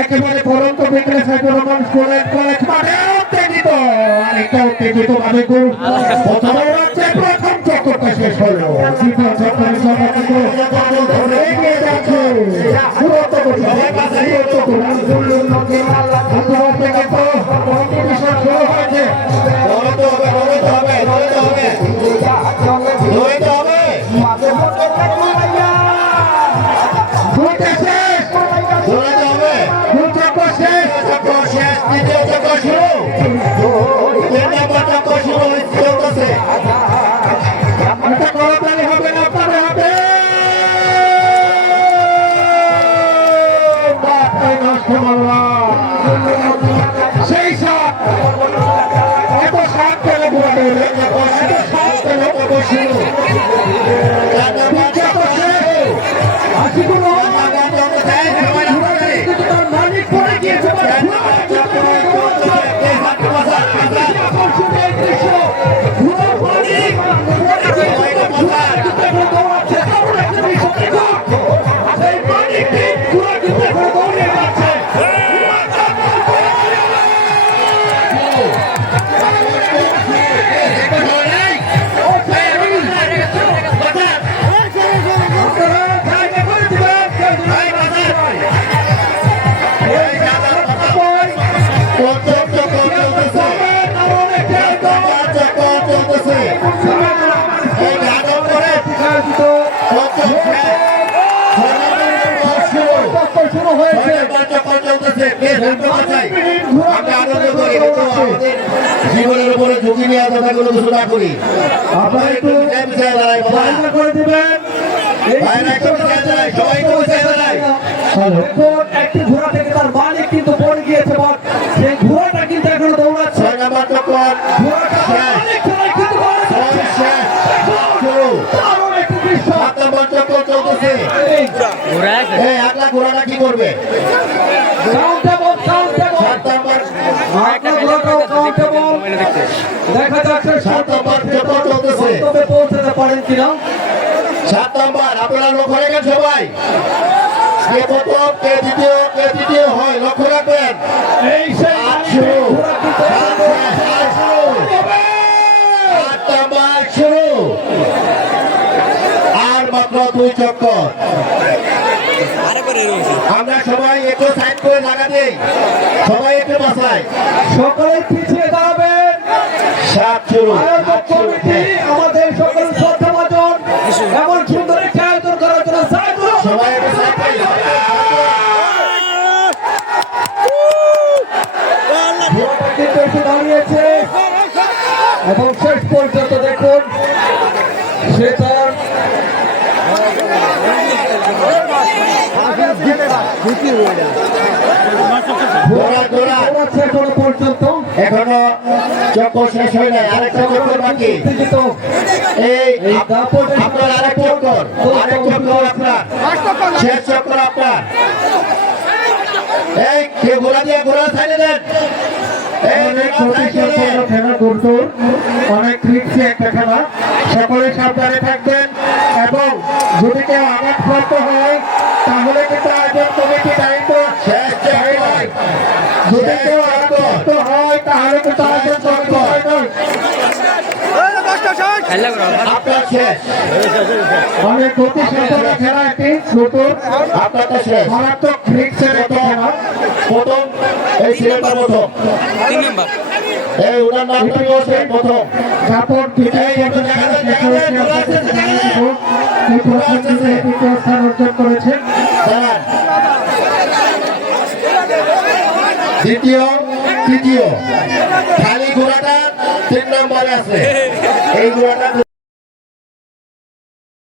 একেবারে পরন্ত বিকেলে Saifur Rahman school and college মাঠে উত্তেজিত অনেকটা উত্তেজিত ভাবে প্রথমে হচ্ছে প্রথম চক্করটা শেষ হলো দ্বিতীয় চক্করের সমাপ্ত ধরে এগিয়ে যাচ্ছে শুরু হয়েছে সেই সাত এত সাত পেলে মালিক পড়ে গিয়েছে জীবনের উপরে ঝুঁকি নিয়ে কথাগুলো ঘোষণা করি আপনারা একটু করে দিবেন একটি ঘোড়া থেকে তার মালিক কিন্তু পড়ে গিয়েছে সেই ঘোড়াটা কিন্তু এখনো দৌড়াচ্ছে ঘোড়াটা কি করবে দেখা যাচ্ছে 7 নম্বর পৌঁছাতে পারেন কিনা 7 নম্বর আপনারা লক্ষ্য রাখেন সবাই কে প্রথম কে দ্বিতীয় হয় লক্ষ্য রাখবেন এই সেই শুরু আর মাত্র 2 চক্কর আমরা সবাই একটু সাইড করে লাগা দেই সবাই একটু বসাই সকলে পিছিয়ে দাঁড়াবেন আমাদের সকল শ্রদ্ধাভাজন এমন সুন্দর একটি আয়োজন করার জন্য সবাই একটু সাইড দাঁড়িয়েছে এবং শেষ পর্যন্ত দেখুন সে তার এখনো চক্কর শেষ হয় নাই আরেকটা চক্কর বাকি আপনার আরেক চক্কর আপনার শেষ চক্কর আপনার এই ঘোড়া দিয়ে ঘোড়া ছাড়িয়ে দেন অনেক রিস্কি একটা খেলা সকলে সাবধানে থাকবেন এবং যদি কেউ আঘাতপ্রাপ্ত হয় তাহলে কিন্তু আয়োজন কমিটি দায়িত্ব যদি কেউ আঘাতপ্রাপ্ত হয় তাহলে কিন্তু আয়োজন অনেক গতি সম্পন্ন খেলা একটি নতুন মারাত্মক রিস্কের একটি খেলা প্রথম এই সিলেটটা প্রথম এই উনার নামটা হচ্ছে প্রথম কাপড় স্থান অর্জন করেছে দ্বিতীয় তৃতীয় খালি ঘোড়াটা 3 নম্বরে আছে এই ঘোড়াটা